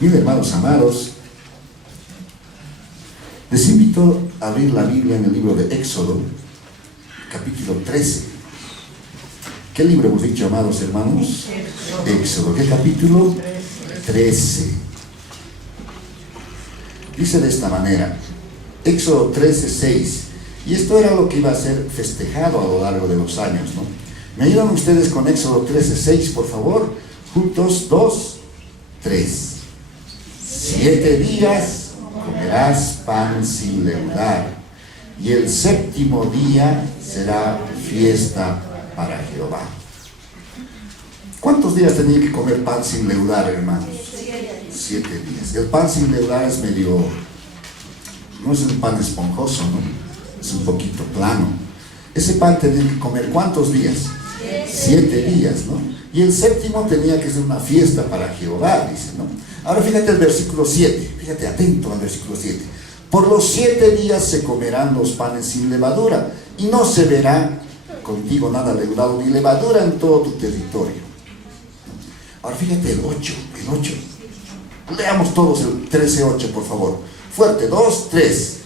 Miren, hermanos amados, les invito a abrir la Biblia en el libro de Éxodo, capítulo 13. ¿Qué libro hemos dicho, amados hermanos? Éxodo. ¿Qué capítulo? 13. Dice de esta manera, Éxodo 13:6. Y esto era lo que iba a ser festejado a lo largo de los años, ¿no? ¿Me ayudan ustedes con Éxodo 13:6, por favor? Juntos, 2, 3. 7 días comerás pan sin leudar, y el séptimo día será fiesta para Jehová. ¿Cuántos días tenía que comer pan sin leudar, hermanos? 7 días. El pan sin leudar es medio, no es un pan esponjoso, ¿no? Es un poquito plano. Ese pan tenía que comer ¿cuántos días? 7 días, ¿no? Y el séptimo tenía que ser una fiesta para Jehová, dice, ¿no? Ahora fíjate el versículo 7, fíjate atento al versículo 7. Por los 7 días se comerán los panes sin levadura, y no se verá contigo nada leudado ni levadura en todo tu territorio. Ahora fíjate el 8. Leamos todos el 13:8, por favor. Fuerte, 2, 3.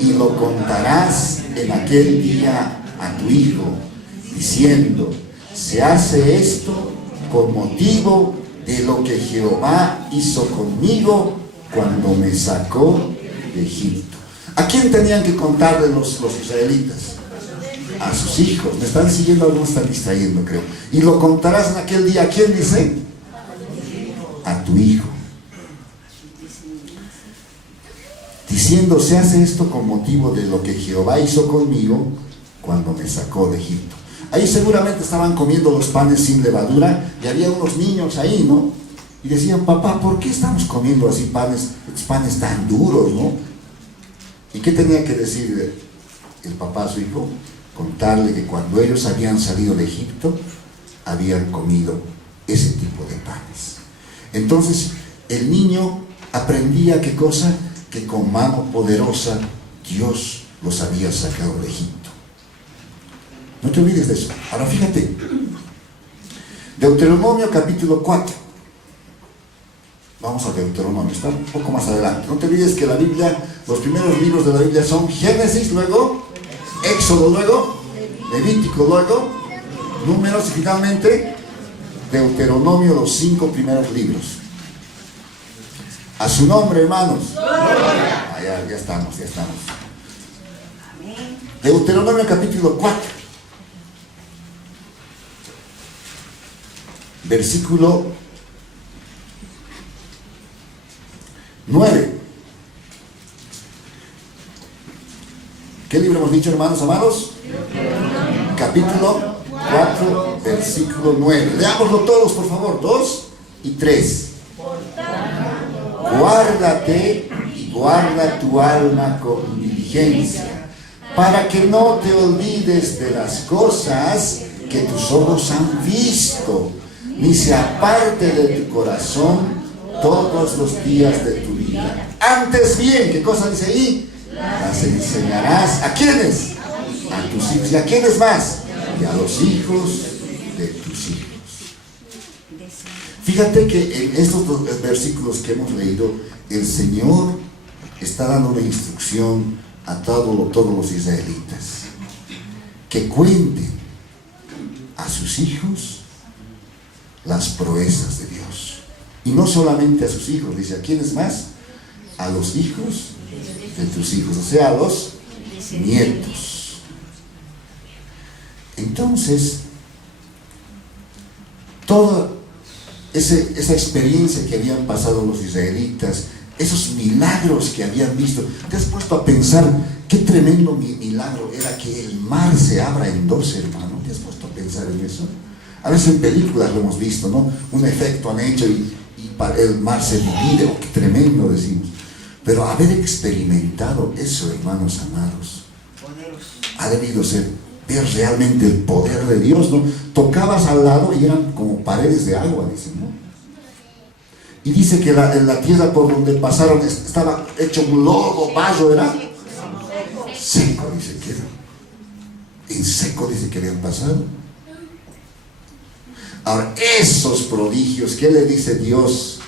Y lo contarás en aquel día a tu hijo, diciendo, se hace esto con motivo de lo que Jehová hizo conmigo cuando me sacó de Egipto. ¿A quién tenían que contarle los israelitas? A sus hijos. ¿Me están siguiendo? Algunos están distrayendo, creo. Y lo contarás en aquel día. ¿A quién dice? A tu hijo. Diciendo, se hace esto con motivo de lo que Jehová hizo conmigo cuando me sacó de Egipto. Ahí seguramente estaban comiendo los panes sin levadura y había unos niños ahí, ¿no? Y decían, papá, ¿por qué estamos comiendo así panes tan duros, ¿no? ¿Y qué tenía que decir el papá a su hijo? Contarle que cuando ellos habían salido de Egipto, habían comido ese tipo de panes. Entonces, el niño aprendía, ¿qué cosa? Que con mano poderosa Dios los había sacado de Egipto. No te olvides de eso. Ahora fíjate, Deuteronomio capítulo 4. Vamos a Deuteronomio, está un poco más adelante. No te olvides que la Biblia, los primeros libros de la Biblia son Génesis, luego Éxodo, luego Levítico, luego Números y finalmente Deuteronomio, los 5 primeros libros. A su nombre, hermanos. Ya estamos. Deuteronomio capítulo 4. Versículo 9. ¿Qué libro hemos dicho, hermanos amados? Capítulo 4, versículo 9. Leámoslo todos, por favor. 2 y 3. Guárdate y guarda tu alma con diligencia, para que no te olvides de las cosas que tus ojos han visto, ni se aparte de tu corazón todos los días de tu vida. Antes bien, ¿qué cosa dice ahí? Las enseñarás. ¿A quiénes? A tus hijos. ¿Y a quiénes más? Y a los hijos de tus hijos. Fíjate que en estos 2 versículos que hemos leído, el Señor está dando una instrucción a todos los israelitas, que cuenten a sus hijos las proezas de Dios. Y no solamente a sus hijos, dice, ¿a quiénes más? A los hijos de tus hijos, o sea, a los nietos. Entonces, toda esa experiencia que habían pasado los israelitas, esos milagros que habían visto, ¿te has puesto a pensar qué tremendo milagro era que el mar se abra en 2, hermano? ¿Te has puesto a pensar en eso? A veces en películas lo hemos visto, ¿no? Un efecto han hecho y el mar se divide. ¡Oh, qué tremendo! Decimos. Pero haber experimentado eso, hermanos amados, ha debido ser ver realmente el poder de Dios, ¿no? Tocabas al lado y eran como paredes de agua, dicen, ¿no? Y dice que en la tierra por donde pasaron estaba hecho un lodo, barro, ¿era? Seco, dice que era. En seco dice que habían pasado. Ahora, esos prodigios, ¿qué le dice Dios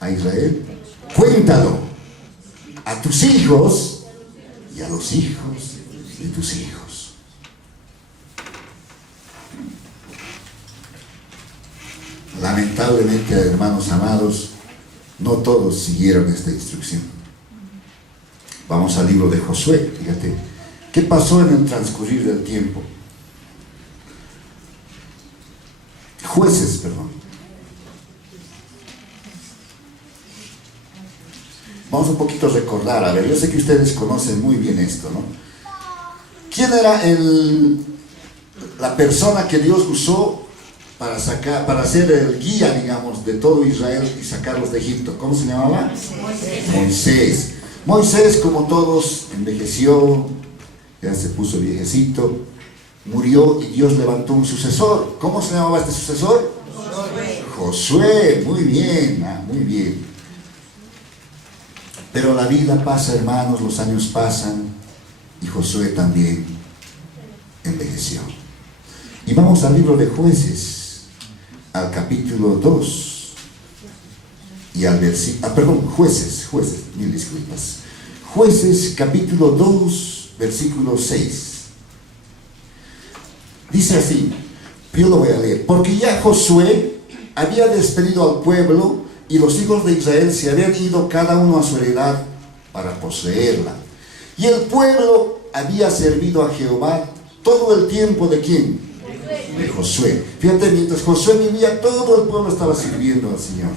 a Israel? Cuéntalo a tus hijos y a los hijos de tus hijos. Lamentablemente, hermanos amados, no todos siguieron esta instrucción. Vamos al libro de Josué, fíjate. ¿Qué pasó en el transcurrir del tiempo? Jueces, perdón. Vamos un poquito a recordar, a ver, yo sé que ustedes conocen muy bien esto, ¿no? ¿Quién era la persona que Dios usó para ser el guía, digamos, de todo Israel y sacarlos de Egipto? ¿Cómo se llamaba? Moisés. Moisés, como todos, envejeció, ya se puso viejecito, murió y Dios levantó un sucesor. ¿Cómo se llamaba este sucesor? Josué. Muy bien, muy bien. Pero la vida pasa, hermanos, los años pasan y Josué también envejeció. Y vamos al libro de Jueces, al capítulo 2 y al versículo, Jueces, mil disculpas. Jueces, capítulo 2, versículo 6. Dice así, yo lo voy a leer. Porque ya Josué había despedido al pueblo y los hijos de Israel se habían ido cada uno a su heredad para poseerla. Y el pueblo había servido a Jehová todo el tiempo ¿de quién? De Josué. Fíjate, mientras Josué vivía, todo el pueblo estaba sirviendo al Señor.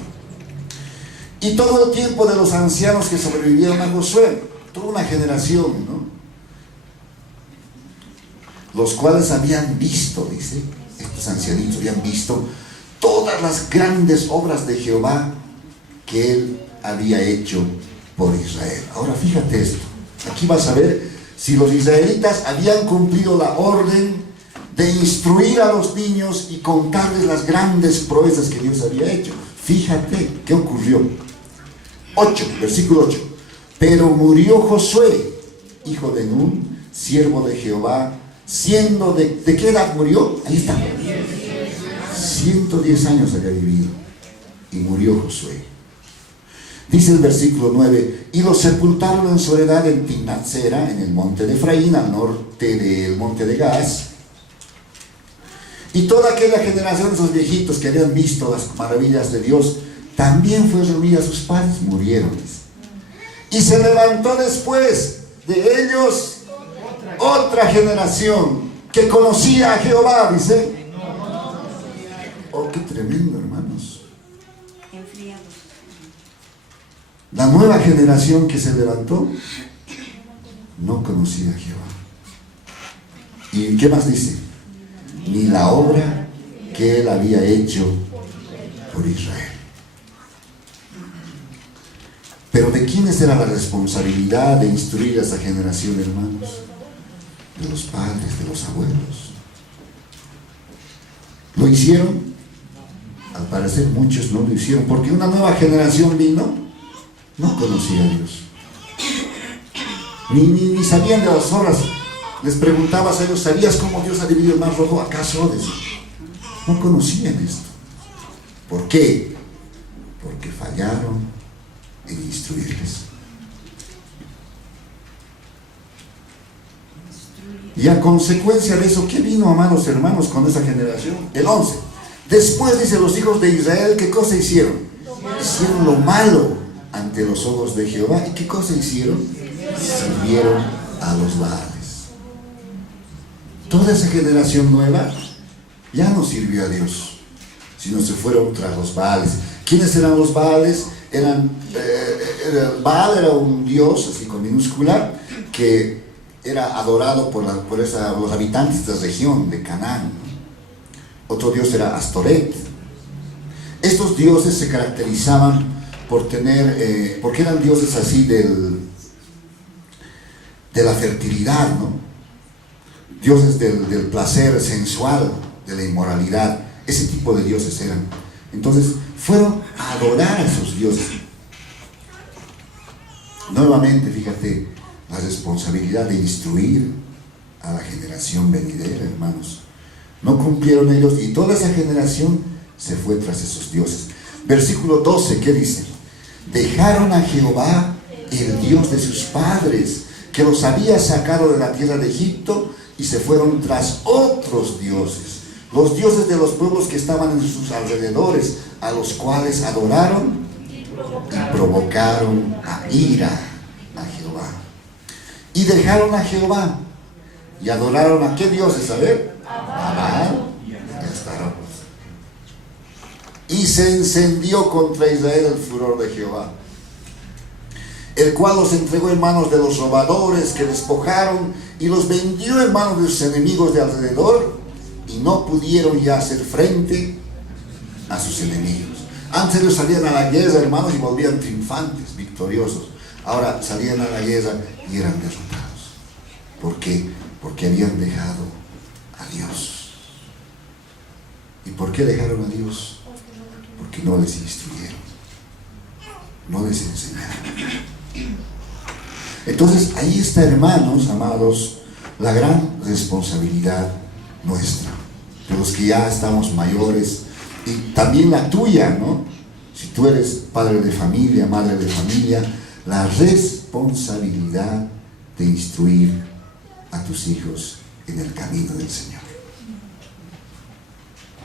Y todo el tiempo de los ancianos que sobrevivieron a Josué, toda una generación, ¿no? Los cuales habían visto, dice, estos ancianitos habían visto todas las grandes obras de Jehová que él había hecho por Israel. Ahora fíjate esto, aquí vas a ver si los israelitas habían cumplido la orden de instruir a los niños y contarles las grandes proezas que Dios había hecho. Fíjate qué ocurrió. 8, versículo 8. Pero murió Josué, hijo de Nun, siervo de Jehová, siendo ¿de qué edad murió? Ahí está. 110 años había vivido y murió Josué. Dice el versículo 9, y lo sepultaron en su heredad en Timnath-Sera, en el monte de Efraín, al norte del monte de Gaz. Y toda aquella generación de esos viejitos que habían visto las maravillas de Dios, también fue reunida a sus padres, murieron. Y se levantó después de ellos otra generación que conocía a Jehová, dice. Oh, qué tremendo, hermanos. La nueva generación que se levantó no conocía a Jehová. ¿Y qué más dice? Ni la obra que él había hecho por Israel. Pero ¿de quiénes era la responsabilidad de instruir a esa generación, hermanos? De los padres, de los abuelos. ¿Lo hicieron? Al parecer muchos no lo hicieron, porque una nueva generación vino, no conocía a Dios. Ni sabían de las obras. Les preguntabas a ellos, ¿sabías cómo Dios ha dividido el mar rojo? ¿Acaso? Decían. No conocían esto. ¿Por qué? Porque fallaron en instruirles. Y a consecuencia de eso, ¿qué vino, amados hermanos, con esa generación? El 11. Después, dice, los hijos de Israel, ¿qué cosa hicieron? Hicieron lo malo ante los ojos de Jehová. ¿Y qué cosa hicieron? Sirvieron a los Baales. Toda esa generación nueva ya no sirvió a Dios, sino se fueron tras los Baales. ¿Quiénes eran los Baales? Baal era un dios, así con minúscula, que era adorado por los habitantes de la región de Canaán. Otro dios era Astoret. Estos dioses se caracterizaban por tener, porque eran dioses así de la fertilidad, ¿no? Dioses del placer sensual, de la inmoralidad. Ese tipo de dioses eran. Entonces fueron a adorar a esos dioses. Nuevamente, fíjate, la responsabilidad de instruir a la generación venidera, hermanos. No cumplieron ellos y toda esa generación se fue tras esos dioses. Versículo 12, ¿qué dice? Dejaron a Jehová, el Dios de sus padres, que los había sacado de la tierra de Egipto, y se fueron tras otros dioses, los dioses de los pueblos que estaban en sus alrededores, a los cuales adoraron y provocaron a ira a Jehová. Y dejaron a Jehová y adoraron a ¿qué dioses? A ver, a Baal y a Astaroth. Y se encendió contra Israel el furor de Jehová, el cual los entregó en manos de los robadores que despojaron, y los vendió en manos de sus enemigos de alrededor, y no pudieron ya hacer frente a sus enemigos. Antes ellos salían a la guerra, hermanos, y volvían triunfantes, victoriosos. Ahora salían a la guerra y eran derrotados. ¿Por qué? Porque habían dejado a Dios. ¿Y por qué dejaron a Dios? Porque no les instruyeron, no les enseñaron. Entonces ahí está, hermanos amados, la gran responsabilidad nuestra, de los que ya estamos mayores, y también la tuya, ¿no? Si tú eres padre de familia, madre de familia, la responsabilidad de instruir a tus hijos en el camino del Señor.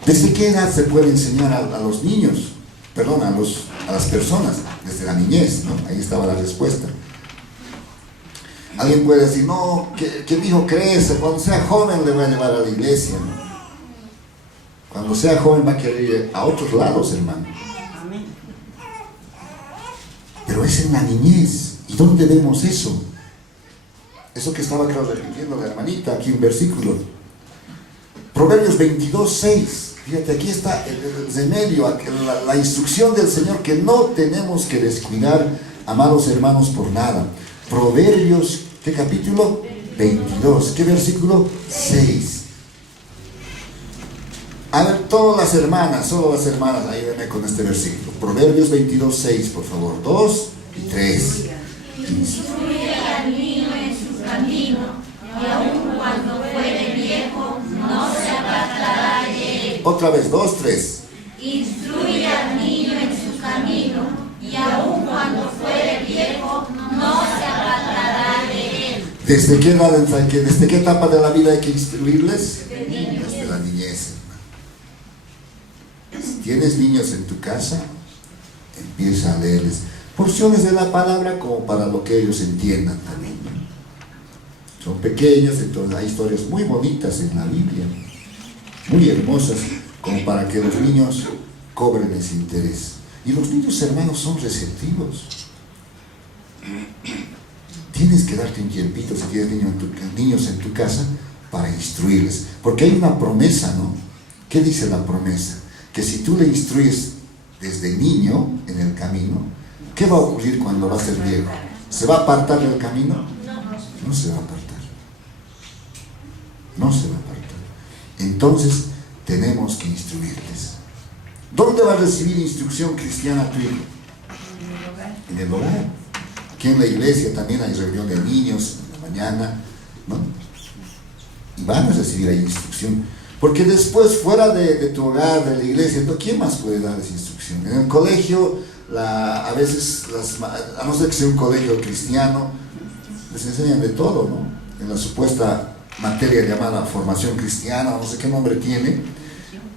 ¿Desde qué edad se puede enseñar a los niños? Perdón, a las personas, desde la niñez, ¿no? Ahí estaba la respuesta. Alguien puede decir, no, que mi hijo crece, cuando sea joven le voy a llevar a la iglesia, ¿no? Cuando sea joven va a querer ir a otros lados, hermano. Pero es en la niñez. ¿Y dónde vemos eso? Eso que estaba, creo, repitiendo la hermanita, aquí un versículo. Proverbios 22:6. Fíjate, aquí está el remedio, la instrucción del Señor que no tenemos que descuidar, amados hermanos, por nada. Proverbios, ¿qué capítulo? 22. ¿Qué versículo? 6. A ver, todas las hermanas, solo las hermanas, ayúdenme con este versículo. Proverbios 22:6, por favor. 2 y 3. Instruye al niño en su camino, y aun cuando fuere viejo, no se apartará de él. Otra vez, 2, 3. Instruye al niño en su camino, y aun cuando fuere viejo, no se apartará de él. ¿Desde qué edad, desde qué etapa de la vida hay que instruirles? Desde la niñez, hermano. Si tienes niños en tu casa, empieza a leerles porciones de la palabra como para lo que ellos entiendan también. Son pequeños, entonces hay historias muy bonitas en la Biblia, muy hermosas, como para que los niños cobren ese interés. Y los niños, hermanos, son receptivos. Tienes que darte un tiempito, si tienes niños en tu casa, para instruirles. Porque hay una promesa, ¿no? ¿Qué dice la promesa? Que si tú le instruyes desde niño en el camino, ¿qué va a ocurrir cuando va a ser viejo? ¿Se va a apartar del camino? No se va a apartar. No se va a apartar. Entonces, tenemos que instruirles. ¿Dónde va a recibir instrucción cristiana tu hijo? En el hogar. Aquí en la iglesia también hay reunión de niños en la mañana, ¿no? Y van a recibir ahí instrucción. Porque después, fuera de tu hogar, de la iglesia, ¿quién más puede dar esa instrucción? En el colegio, a veces, a no ser que sea un colegio cristiano, les enseñan de todo, ¿no? En la supuesta materia llamada formación cristiana, no sé qué nombre tiene,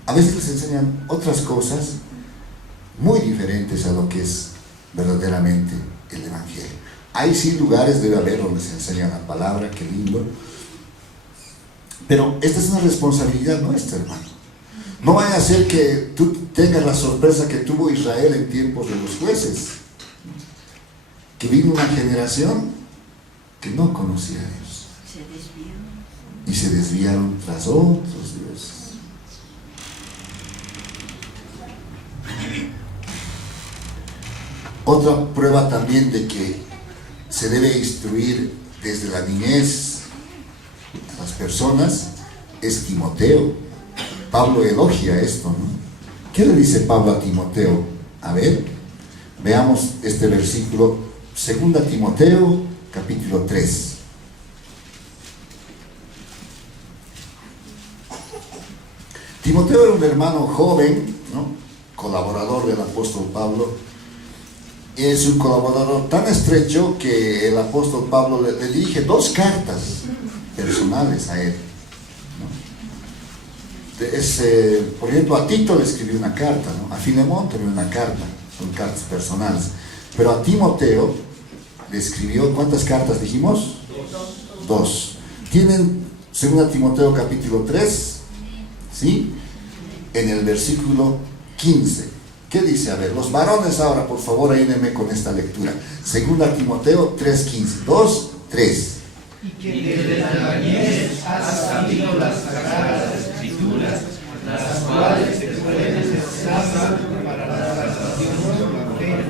a veces les enseñan otras cosas muy diferentes a lo que es verdaderamente el Evangelio. Hay sí lugares, debe haber, donde se enseña la palabra, qué lindo, pero esta es una responsabilidad nuestra, hermano. No vaya a ser que tú tengas la sorpresa que tuvo Israel en tiempos de los jueces, que vino una generación que no conocía a Dios y se desviaron tras otros dioses. Otra prueba también de que se debe instruir desde la niñez a las personas es Timoteo. Pablo elogia esto, ¿no? ¿Qué le dice Pablo a Timoteo? A ver, veamos este versículo, 2 Timoteo, capítulo 3. Timoteo era un hermano joven, ¿no? Colaborador del apóstol Pablo. es un colaborador tan estrecho que el apóstol Pablo le dirige 2 cartas personales a él, ¿no? Por ejemplo, a Tito le escribió una carta, ¿no? A Filemón también una carta, son cartas personales. Pero a Timoteo le escribió, ¿cuántas cartas dijimos? 2. Tienen 2 Timoteo capítulo 3, ¿sí? En el versículo 15. ¿Qué dice? A ver, los varones ahora, por favor, ayúdenme con esta lectura. 2 Timoteo 3:15. 2, 3. Y que desde la niñez has sabido las sagradas escrituras, las cuales te pueden necesitar para la salvación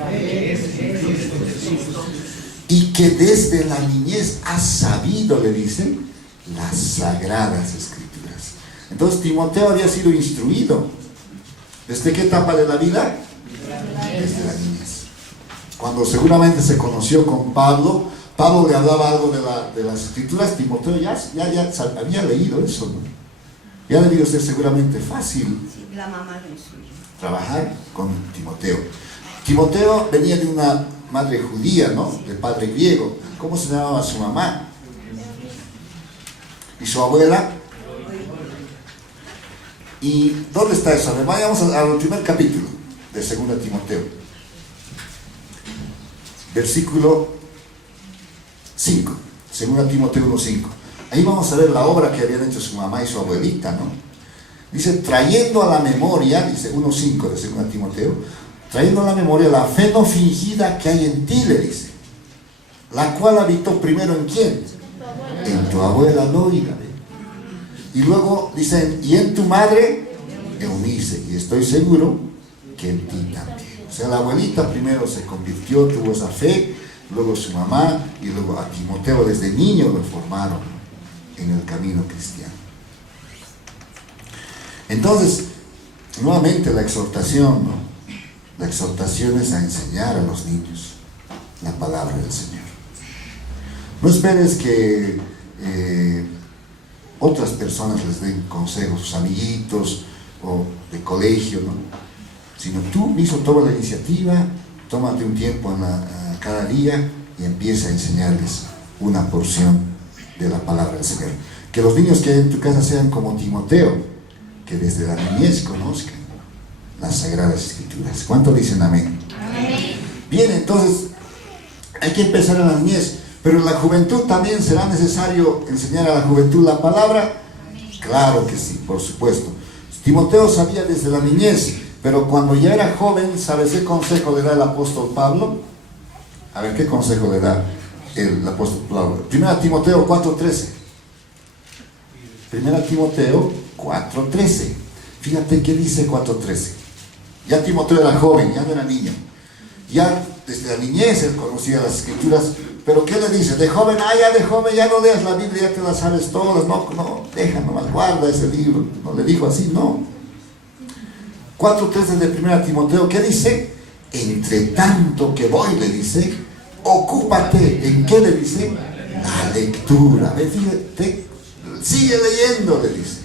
que es en Cristo Jesús. Y que desde la niñez has sabido, le dicen, las sagradas escrituras. Entonces Timoteo había sido instruido. ¿Desde qué etapa de la vida? Desde la niñez. Cuando seguramente se conoció con Pablo, Pablo le hablaba algo de las escrituras, Timoteo ya había leído eso, ¿no? Ya debió ser seguramente fácil La mamá lo instruyó. trabajar con Timoteo. Timoteo venía de una madre judía, ¿no? De padre griego. ¿Cómo se llamaba su mamá? ¿Y su abuela? ¿Y dónde está eso? Vayamos al primer capítulo de 2 Timoteo. Versículo 5. 2 Timoteo 1:5. Ahí vamos a ver la obra que habían hecho su mamá y su abuelita, ¿no? Dice, trayendo a la memoria, dice 1:5 de 2 Timoteo, trayendo a la memoria la fe no fingida que hay en ti, le dice, la cual habitó primero en ¿quién? En tu abuela Loida. Y luego dicen, y en tu madre Eunice, y estoy seguro que en ti también. O sea, la abuelita primero se convirtió, tuvo esa fe, luego su mamá, y luego a Timoteo desde niño lo formaron en el camino cristiano. Entonces, nuevamente la exhortación, ¿no? La exhortación es a enseñar a los niños la palabra del Señor. No esperes que otras personas les den consejos, sus amiguitos o de colegio, ¿no? Sino tú mismo toma la iniciativa, tómate un tiempo cada día y empieza a enseñarles una porción de la palabra del Señor. Que los niños que hay en tu casa sean como Timoteo, que desde la niñez conozcan las Sagradas Escrituras. ¿Cuánto dicen amén? Amén. Bien, entonces hay que empezar en la niñez, pero en la juventud también será necesario enseñar a la juventud la palabra. Claro que sí, por supuesto. Timoteo sabía desde la niñez, pero cuando ya era joven, ¿sabes qué consejo le da el apóstol Pablo? A ver, ¿qué consejo le da el apóstol Pablo? 1 Timoteo 4:13. 1 Timoteo 4:13. Fíjate qué dice 4:13. Ya Timoteo era joven, ya no era niño. Ya desde la niñez él conocía las escrituras, pero ¿qué le dice? De joven, ya de joven, ya no leas la Biblia, ya te la sabes todas, no, deja nomás, guarda ese libro. No le dijo así, no. 4:13 de 1 Timoteo, ¿qué dice? Entre tanto que voy, le dice, ocúpate, ¿en qué le dice? La lectura. Fíjate, sigue leyendo, le dice.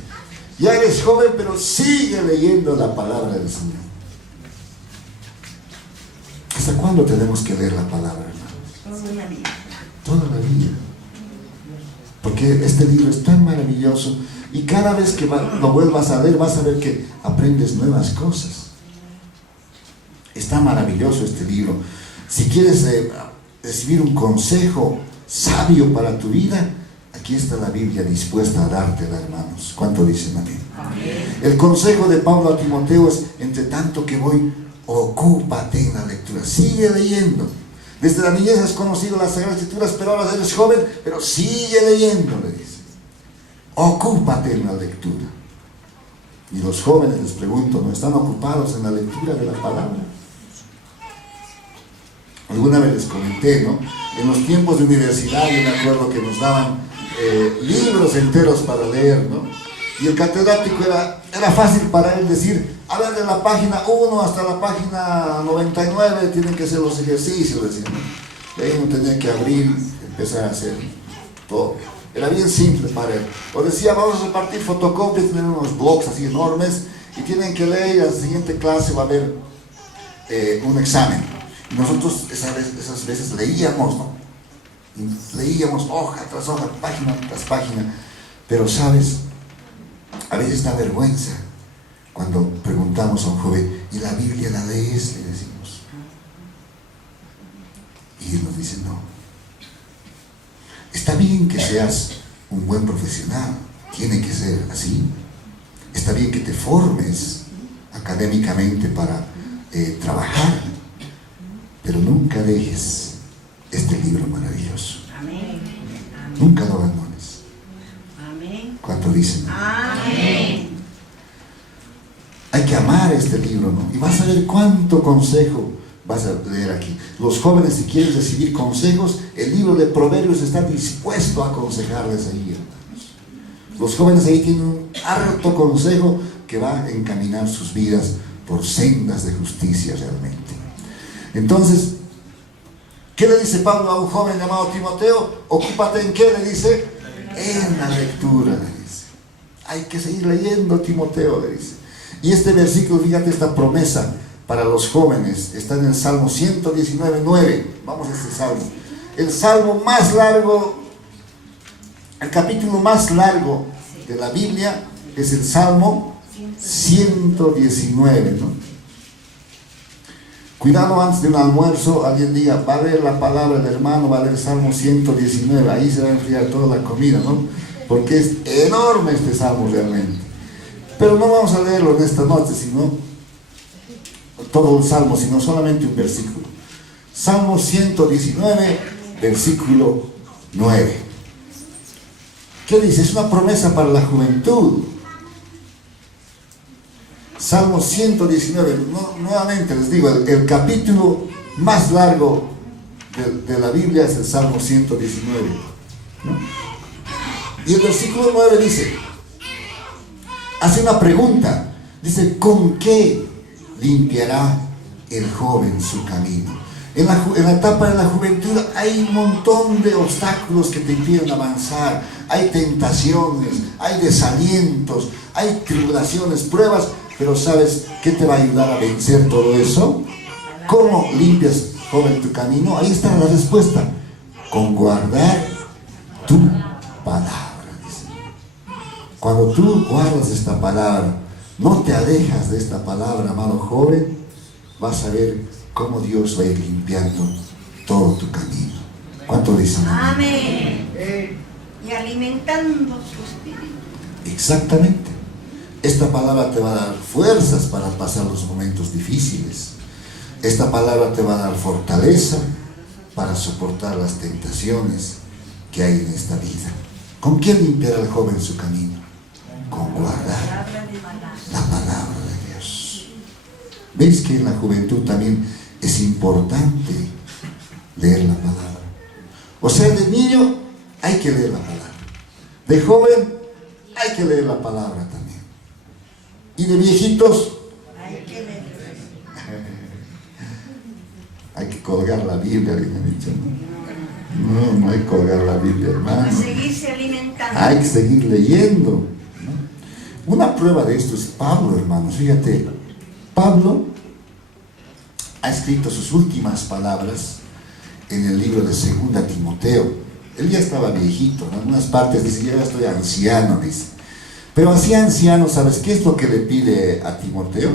Ya eres joven, pero sigue leyendo la palabra del Señor. ¿Hasta cuándo tenemos que leer la palabra, hermanos? Toda la vida. Toda la vida. Porque este libro es tan maravilloso y cada vez que lo vuelvas a leer vas a ver que aprendes nuevas cosas. Está maravilloso este libro. Si quieres recibir un consejo sabio para tu vida, aquí está la Biblia dispuesta a dártela, hermanos. ¿Cuánto dicen amén? Amén. El consejo de Pablo a Timoteo es, entre tanto que voy, ocúpate en la lectura. Sigue leyendo. Desde la niñez has conocido las Sagradas Escrituras, pero ahora eres joven, pero sigue leyendo, le dice. Ocúpate en la lectura. Y los jóvenes, les pregunto, ¿no están ocupados en la lectura de la palabra? Alguna vez les comenté, ¿no? En los tiempos de universidad, yo me acuerdo que nos daban libros enteros para leer, ¿no? Y el catedrático era fácil para él decir, a ver, de la página 1 hasta la página 99 tienen que ser los ejercicios, decía, ¿no? De ahí no tenía que abrir, empezar a hacer todo. Era bien simple para él. O decía, vamos a repartir fotocopias, tienen unos blocs así enormes, y tienen que leer, y a la siguiente clase va a haber un examen. Nosotros esas veces leíamos, ¿no? Leíamos hoja tras hoja, página tras página, pero sabes, a veces da vergüenza cuando preguntamos a un joven, ¿y la Biblia la lees? Le decimos. Y él nos dice, no. Está bien que seas un buen profesional, tiene que ser así. Está bien que te formes académicamente para trabajar, pero nunca dejes este libro maravilloso. Amén. Nunca lo abandones. Amén. ¿Cuánto dicen? Amén. Hay que amar este libro, ¿no? Y vas a ver cuánto consejo vas a leer aquí. Los jóvenes, si quieren recibir consejos, el libro de Proverbios está dispuesto a aconsejarles ahí, hermanos. Los jóvenes ahí tienen un harto consejo que va a encaminar sus vidas por sendas de justicia realmente. Entonces, ¿qué le dice Pablo a un joven llamado Timoteo? Ocúpate en qué, le dice, en la lectura, le dice. Hay que seguir leyendo, Timoteo, le dice. Y este versículo, fíjate, esta promesa para los jóvenes está en el Salmo 119:9. Vamos a este salmo. El salmo más largo, el capítulo más largo de la Biblia es el Salmo 119, ¿no? Cuidado, antes de un almuerzo, alguien diga, va a leer la palabra del hermano, va a leer Salmo 119, ahí se va a enfriar toda la comida, ¿no? Porque es enorme este salmo realmente. Pero no vamos a leerlo en esta noche, sino todo el salmo, sino solamente un versículo. Salmo 119, versículo 9. ¿Qué dice? Es una promesa para la juventud. Salmo 119, nuevamente les digo, el capítulo más largo de la Biblia es el Salmo 119, ¿no? Y el versículo 9 dice, hace una pregunta, dice, ¿con qué limpiará el joven su camino? En la etapa de la juventud hay un montón de obstáculos que te impiden avanzar, hay tentaciones, hay desalientos, hay tribulaciones, pruebas, pero ¿sabes qué te va a ayudar a vencer todo eso? ¿Cómo limpias, joven, tu camino? Ahí está la respuesta, con guardar tu palabra. Cuando tú guardas esta palabra, no te alejas de esta palabra, amado joven, vas a ver cómo Dios va a ir limpiando todo tu camino. ¿Cuánto dicen? Amén. Y alimentando tu espíritu. Exactamente. Esta palabra te va a dar fuerzas para pasar los momentos difíciles. Esta palabra te va a dar fortaleza para soportar las tentaciones que hay en esta vida. ¿Con qué limpiará el joven su camino? Con guardar la palabra de Dios. ¿Veis que en la juventud también es importante leer la palabra? O sea, de niño hay que leer la palabra. De joven hay que leer la palabra también. Y de viejitos Hay que leer. hay que colgar la Biblia, le han dicho. No hay que colgar la Biblia, hermano. A seguirse alimentando. Hay que seguir leyendo, ¿no? Una prueba de esto es Pablo, hermanos. Fíjate, Pablo ha escrito sus últimas palabras en el libro de 2 Timoteo. Él ya estaba viejito, en algunas partes dice, ya estoy anciano, dice. Pero así anciano, ¿sabes qué es lo que le pide a Timoteo?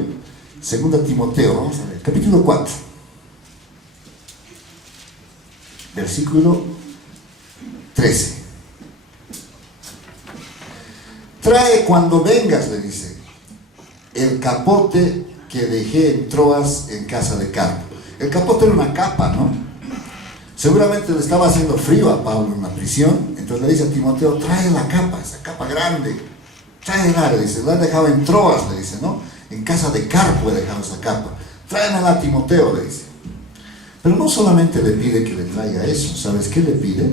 2 Timoteo, vamos a ver, capítulo 4, versículo 13. Trae cuando vengas, le dice, el capote que dejé en Troas en casa de Carpo. El capote era una capa, ¿no? Seguramente le estaba haciendo frío a Pablo en la prisión, entonces le dice a Timoteo, trae la capa, esa capa grande. Tráela, le dice, la he dejado en Troas, le dice, ¿no? En casa de Carpo he dejado esa capa. Tráemela a Timoteo, le dice. Pero no solamente le pide que le traiga eso, ¿sabes qué le pide?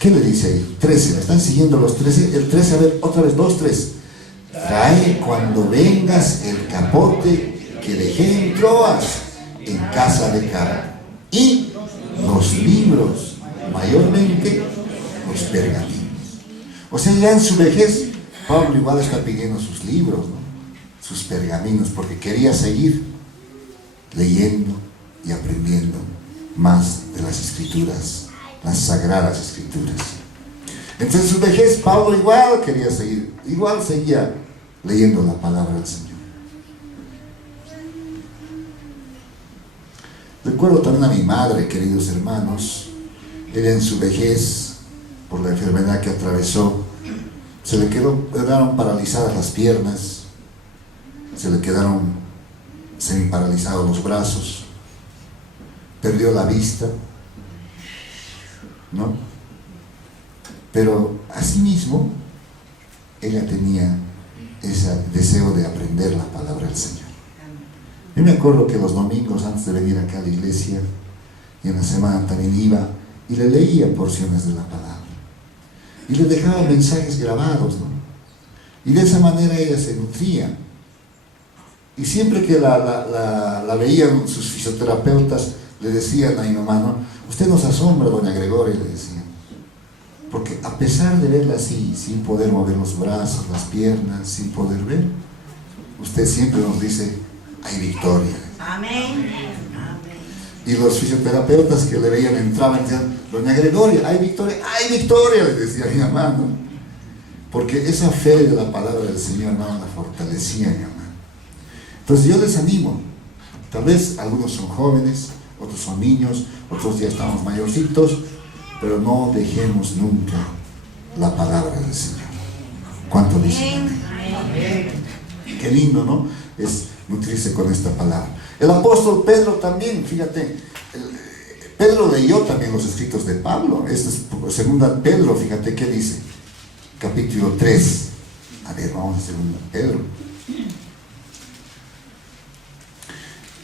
¿Qué le dice ahí? 13, ¿me están siguiendo los 13? El 13, a ver, otra vez, 2, 3. Trae cuando vengas el capote que dejé en Troas, en casa de Carpo. Y los libros, mayormente los pergaminos. O sea, ya en su vejez, Pablo igual está pidiendo sus libros, ¿no? Sus pergaminos, porque quería seguir leyendo y aprendiendo más de las Escrituras, las Sagradas Escrituras. Entonces en su vejez Pablo igual quería seguir, igual seguía leyendo la palabra del Señor. Recuerdo también a mi madre, queridos hermanos. Ella en su vejez, por la enfermedad que atravesó, quedaron paralizadas las piernas, se le quedaron semi-paralizados los brazos, perdió la vista, ¿no? Pero asimismo, ella tenía ese deseo de aprender la palabra del Señor. Yo me acuerdo que los domingos antes de venir acá a la iglesia, y en la semana también iba y le leía porciones de la palabra. Y le dejaba mensajes grabados, ¿no? Y de esa manera ella se nutría. Y siempre que la veían sus fisioterapeutas, le decían a mi mamá, ¿no? Usted nos asombra, doña Gregoria, le decían. Porque a pesar de verla así, sin poder mover los brazos, las piernas, sin poder ver, usted siempre nos dice, hay victoria. Amén. Y los fisioterapeutas que le veían entraban y decían, doña Gregoria, hay victoria, le decía a mi mamá, ¿no? Porque esa fe de la palabra del Señor, hermano, la fortalecía, mi mamá. Entonces yo les animo, tal vez algunos son jóvenes, otros son niños, otros ya estamos mayorcitos, pero no dejemos nunca la palabra del Señor. ¿Cuánto dicen? Amén. Qué lindo, ¿no? Es nutrirse con esta palabra. El apóstol Pedro también, fíjate, Pedro leyó también los escritos de Pablo. Esta es segunda Pedro, fíjate qué dice, capítulo 3. A ver, vamos a segunda Pedro.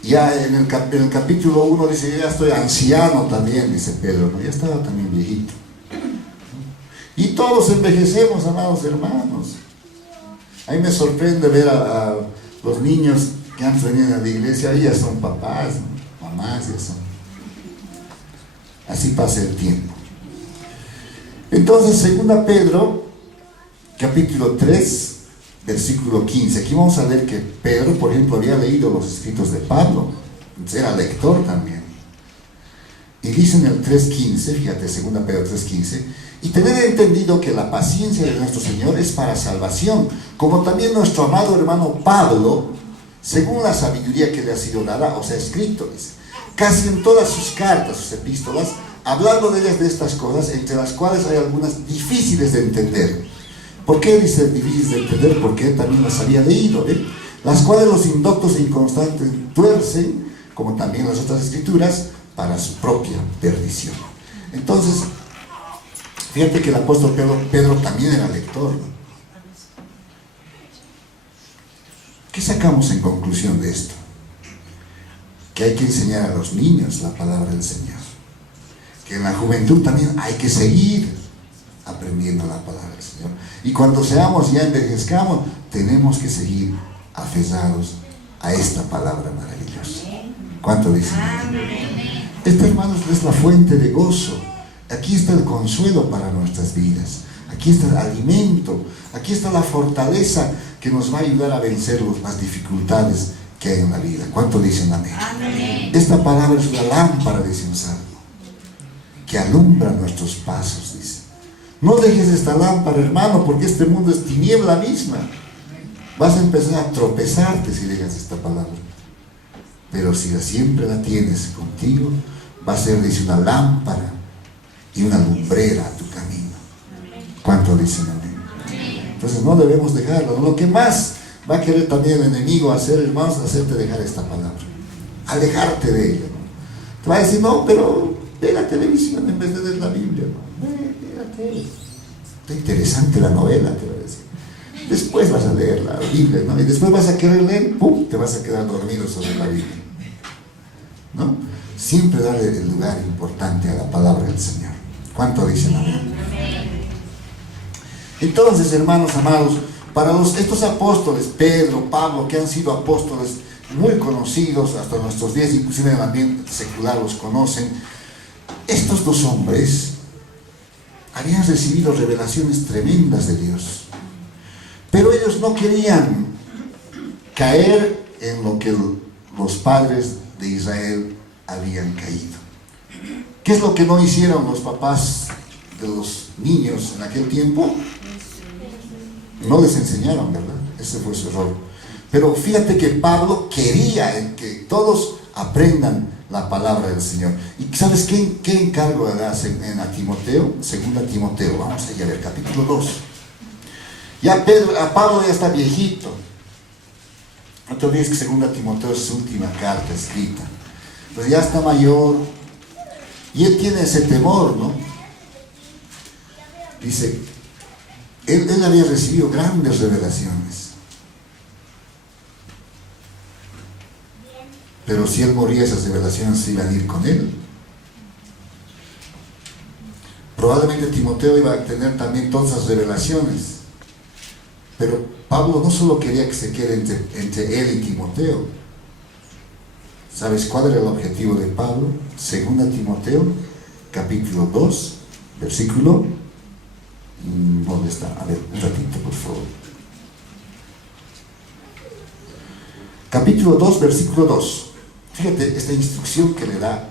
Ya en el capítulo 1 dice, yo ya estoy anciano también, dice Pedro, ¿no? Ya estaba también viejito. Y todos envejecemos, amados hermanos. A mí me sorprende ver a los niños que antes venían a la iglesia, y ya son papás, ¿no? Mamás, ya son. Así pasa el tiempo. Entonces, 2 Pedro, capítulo 3, versículo 15. Aquí vamos a ver que Pedro, por ejemplo, había leído los escritos de Pablo. Entonces era lector también. Y dice en el 3.15, fíjate, 2 Pedro 3.15, y tener entendido que la paciencia de nuestro Señor es para salvación, como también nuestro amado hermano Pablo, según la sabiduría que le ha sido dada, os ha escrito, dice, casi en todas sus cartas, sus epístolas, hablando de ellas, de estas cosas, entre las cuales hay algunas difíciles de entender. ¿Por qué dice difíciles de entender? Porque él también las había leído, las cuales los indoctos e inconstantes tuercen, como también las otras escrituras, para su propia perdición. Entonces, fíjate que el apóstol Pedro también era lector, ¿no? ¿Qué sacamos en conclusión de esto? Que hay que enseñar a los niños la palabra del Señor. Que en la juventud también hay que seguir aprendiendo la palabra del Señor. Y cuando seamos, ya envejezcamos, tenemos que seguir aferrados a esta palabra maravillosa. ¿Cuánto dicen? Esta, hermanos, es la fuente de gozo. Aquí está el consuelo para nuestras vidas. Aquí está el alimento. Aquí está la fortaleza que nos va a ayudar a vencer las dificultades que hay en la vida. ¿Cuánto dicen amén? Amén. Esta palabra es una lámpara, dice un salmo, que alumbra nuestros pasos, dice. No dejes esta lámpara, hermano, porque este mundo es tiniebla misma. Vas a empezar a tropezarte si dejas esta palabra. Pero si siempre la tienes contigo, va a ser, dice, una lámpara y una lumbrera a tu camino. ¿Cuánto dicen amén? Entonces no debemos dejarlo. Lo que más va a querer también el enemigo hacer, hermanos, es hacerte dejar esta palabra, alejarte de ella, ¿no? Te va a decir, no, pero ve la televisión en vez de leer la Biblia, ¿no? Ve la tele. Está interesante la novela, te va a decir. Después vas a leer la Biblia, ¿no? Y después vas a querer leer, ¡pum!, te vas a quedar dormido sobre la Biblia, ¿no? Siempre darle el lugar importante a la palabra del Señor. ¿Cuánto dicen amén? Entonces, hermanos amados, para estos apóstoles, Pedro, Pablo, que han sido apóstoles muy conocidos hasta nuestros días, inclusive en el ambiente secular los conocen, estos dos hombres habían recibido revelaciones tremendas de Dios, pero ellos no querían caer en lo que los padres de Israel habían caído. ¿Qué es lo que no hicieron los papás de los niños en aquel tiempo? No les enseñaron, ¿verdad? Ese fue su error. Pero fíjate que Pablo quería que todos aprendan la palabra del Señor. ¿Y sabes qué encargo le hace a Timoteo? Segunda Timoteo, vamos allá a ver, capítulo 2. Ya Pablo ya está viejito. No te olvides que segunda Timoteo es su última carta escrita. Pues ya está mayor. Y él tiene ese temor, ¿no? Dice, él había recibido grandes revelaciones. Pero si él moría, esas revelaciones se iban a ir con él. Probablemente Timoteo iba a tener también todas esas revelaciones. Pero Pablo no solo quería que se quede entre él y Timoteo. ¿Sabes cuál era el objetivo de Pablo? Segunda Timoteo, capítulo 2, versículo... ¿Dónde está? A ver, un ratito, por favor. Capítulo 2, versículo 2. Fíjate esta instrucción que le da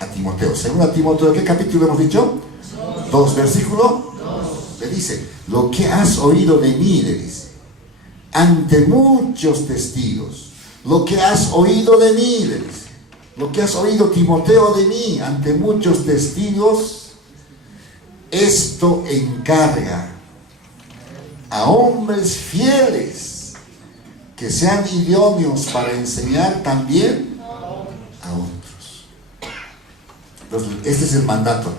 a Timoteo. Segunda Timoteo, ¿qué capítulo hemos dicho? 2, versículo 2. Le dice, lo que has oído de mí, le dice, ante muchos testigos. Lo que has oído de mí, le dice. Lo que has oído, Timoteo, de mí, ante muchos testigos. Esto encarga a hombres fieles que sean idóneos para enseñar también a otros. Entonces, este es el mandato.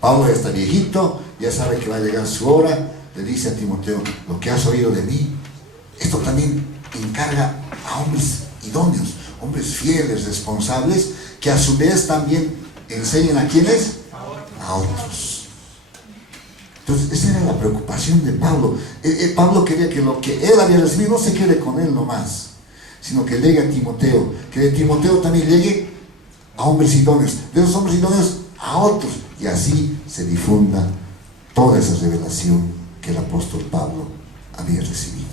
Pablo ya está viejito, ya sabe que va a llegar su hora. Le dice a Timoteo, lo que has oído de mí, esto también encarga a hombres idóneos, hombres fieles, responsables, que a su vez también enseñen a quienes, a otros. Entonces, esa era la preocupación de Pablo. Pablo quería que lo que él había recibido no se quede con él nomás, sino que llegue a Timoteo, que de Timoteo también llegue a hombres idóneos, de esos hombres idóneos a otros, y así se difunda toda esa revelación que el apóstol Pablo había recibido.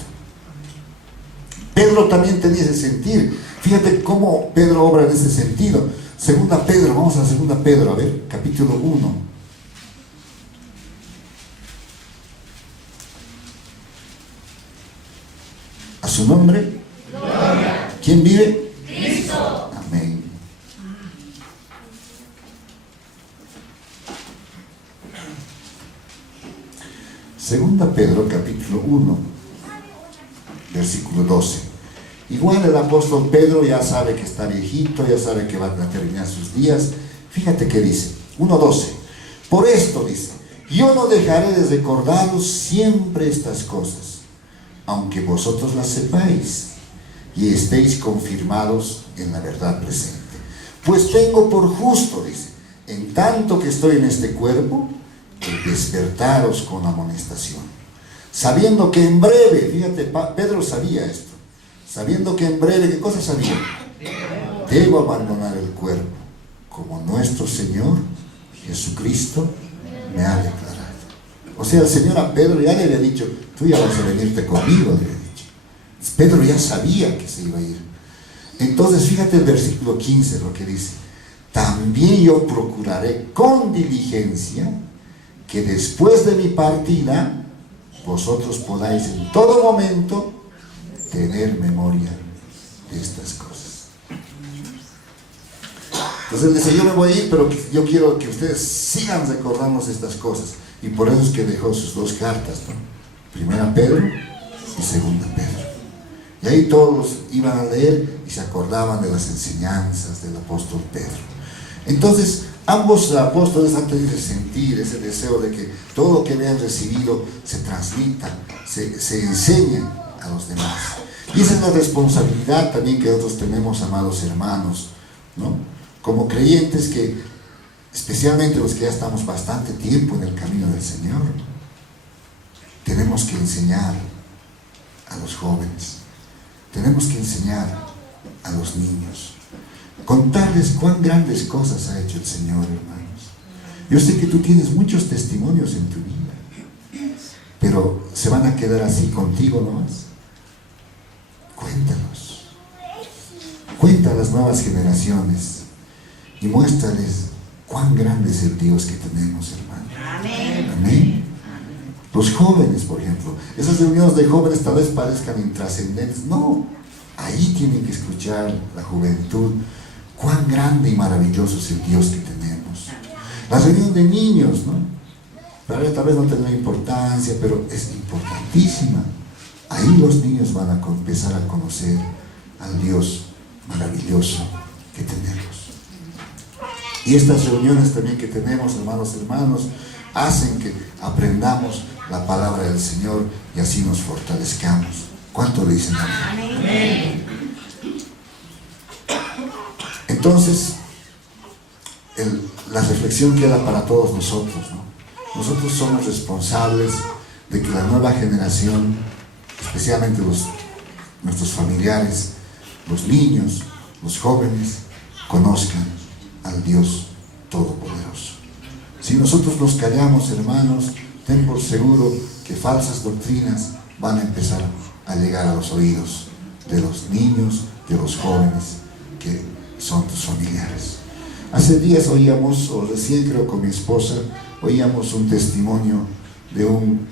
Pedro también tenía ese sentir. Fíjate cómo Pedro obra en ese sentido. Segunda Pedro, vamos a segunda Pedro, a ver, capítulo 1. A su nombre, gloria. ¿Quién vive? Cristo. Amén. Segunda Pedro, capítulo 1, versículo 12. Igual el apóstol Pedro ya sabe que está viejito, ya sabe que va a terminar sus días. Fíjate que dice, 1:12. Por esto dice, yo no dejaré de recordaros siempre estas cosas, aunque vosotros las sepáis y estéis confirmados en la verdad presente. Pues tengo por justo, dice, en tanto que estoy en este cuerpo, el despertaros con amonestación, sabiendo que en breve, fíjate, Pedro sabía esto, sabiendo que en breve, ¿qué cosa sabía? Debo abandonar el cuerpo, como nuestro Señor Jesucristo me ha declarado. O sea, el Señor a Pedro ya le había dicho, tú ya vas a venirte conmigo, le había dicho. Pedro ya sabía que se iba a ir. Entonces, fíjate el versículo 15, lo que dice, también yo procuraré con diligencia que después de mi partida, vosotros podáis en todo momento tener memoria de estas cosas. Entonces él dice, yo me voy a ir, pero yo quiero que ustedes sigan recordando estas cosas. Y por eso es que dejó sus dos cartas, ¿no? Primera Pedro y segunda Pedro. Y ahí todos iban a leer y se acordaban de las enseñanzas del apóstol Pedro. Entonces, ambos apóstoles han tenido ese sentir, ese deseo de que todo lo que habían recibido se transmita, se enseñe a los demás. Y esa es la responsabilidad también que nosotros tenemos, amados hermanos, ¿no? Como creyentes que, especialmente los que ya estamos bastante tiempo en el camino del Señor, tenemos que enseñar a los jóvenes, tenemos que enseñar a los niños, contarles cuán grandes cosas ha hecho el Señor, hermanos. Yo sé que tú tienes muchos testimonios en tu vida, pero ¿se van a quedar así contigo nomás? Cuéntalos, cuenta a las nuevas generaciones y muéstrales cuán grande es el Dios que tenemos, hermano. Amén. Amén. Los jóvenes, por ejemplo, esas reuniones de jóvenes tal vez parezcan intrascendentes. No, ahí tienen que escuchar la juventud cuán grande y maravilloso es el Dios que tenemos. La reunión de niños, ¿no? Tal vez no tendrá importancia, pero es importantísima. Ahí los niños van a empezar a conocer al Dios maravilloso que tenemos. Y estas reuniones también que tenemos, hermanos, hacen que aprendamos la palabra del Señor y así nos fortalezcamos. ¿Cuánto le dicen amén? Amén. Entonces, la reflexión queda para todos nosotros, ¿no? Nosotros somos responsables de que la nueva generación, especialmente nuestros familiares, los niños, los jóvenes, conozcan al Dios Todopoderoso. Si nosotros nos callamos, hermanos, ten por seguro que falsas doctrinas van a empezar a llegar a los oídos de los niños, de los jóvenes que son tus familiares. Hace días oíamos, o recién creo con mi esposa, oíamos un testimonio de un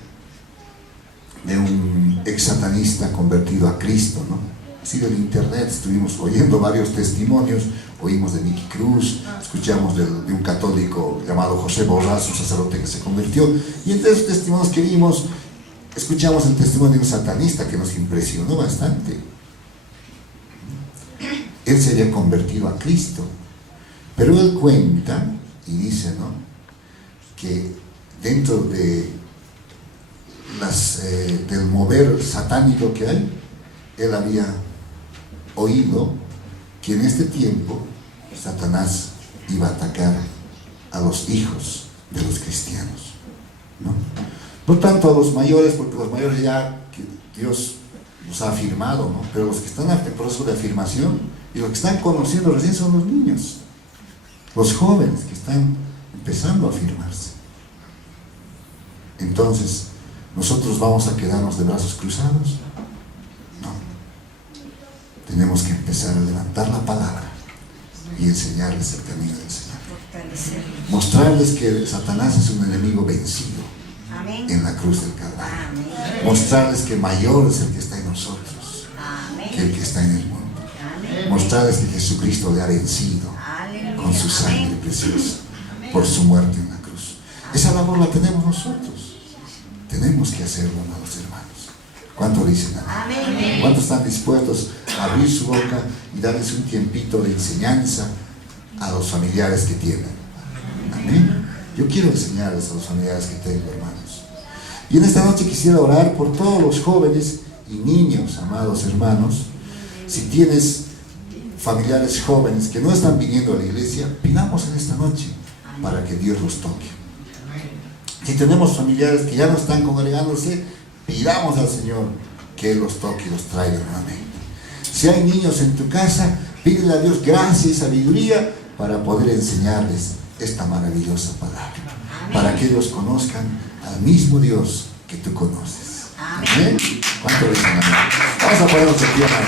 ex satanista convertido a Cristo, ¿no? Así del internet estuvimos oyendo varios testimonios, oímos de Nicky Cruz, escuchamos de un católico llamado José Borrás, un sacerdote que se convirtió, y entre esos testimonios que vimos, escuchamos el testimonio de un satanista que nos impresionó bastante. Él se había convertido a Cristo, pero él cuenta y dice, ¿no?, que dentro de del mover satánico que hay, él había oído que en este tiempo Satanás iba a atacar a los hijos de los cristianos, ¿no? No tanto a los mayores, porque los mayores ya que Dios los ha afirmado, ¿no? Pero los que están en proceso de afirmación y los que están conociendo recién son los niños, los jóvenes que están empezando a afirmarse. Entonces, ¿nosotros vamos a quedarnos de brazos cruzados? No. Tenemos que empezar a levantar la palabra y enseñarles el camino del Señor. Mostrarles que Satanás es un enemigo vencido en la cruz del Calvario. Mostrarles que mayor es el que está en nosotros que el que está en el mundo. Mostrarles que Jesucristo le ha vencido con su sangre preciosa por su muerte en la cruz. Esa labor la tenemos nosotros. Tenemos que hacerlo, amados hermanos. ¿Cuánto dicen amén? ¿Cuántos están dispuestos a abrir su boca y darles un tiempito de enseñanza a los familiares que tienen? Amén. Yo quiero enseñarles a los familiares que tengo, hermanos. Y en esta noche quisiera orar por todos los jóvenes y niños, amados hermanos. Si tienes familiares jóvenes que no están viniendo a la iglesia, pidamos en esta noche para que Dios los toque. Si tenemos familiares que ya no están congregándose, pidamos al Señor que Él los toque y los traiga nuevamente. Si hay niños en tu casa, pídele a Dios gracia y sabiduría para poder enseñarles esta maravillosa palabra, para que ellos conozcan al mismo Dios que tú conoces. Amén. ¿Cuánto dicen amén? Vamos a ponernos aquí a la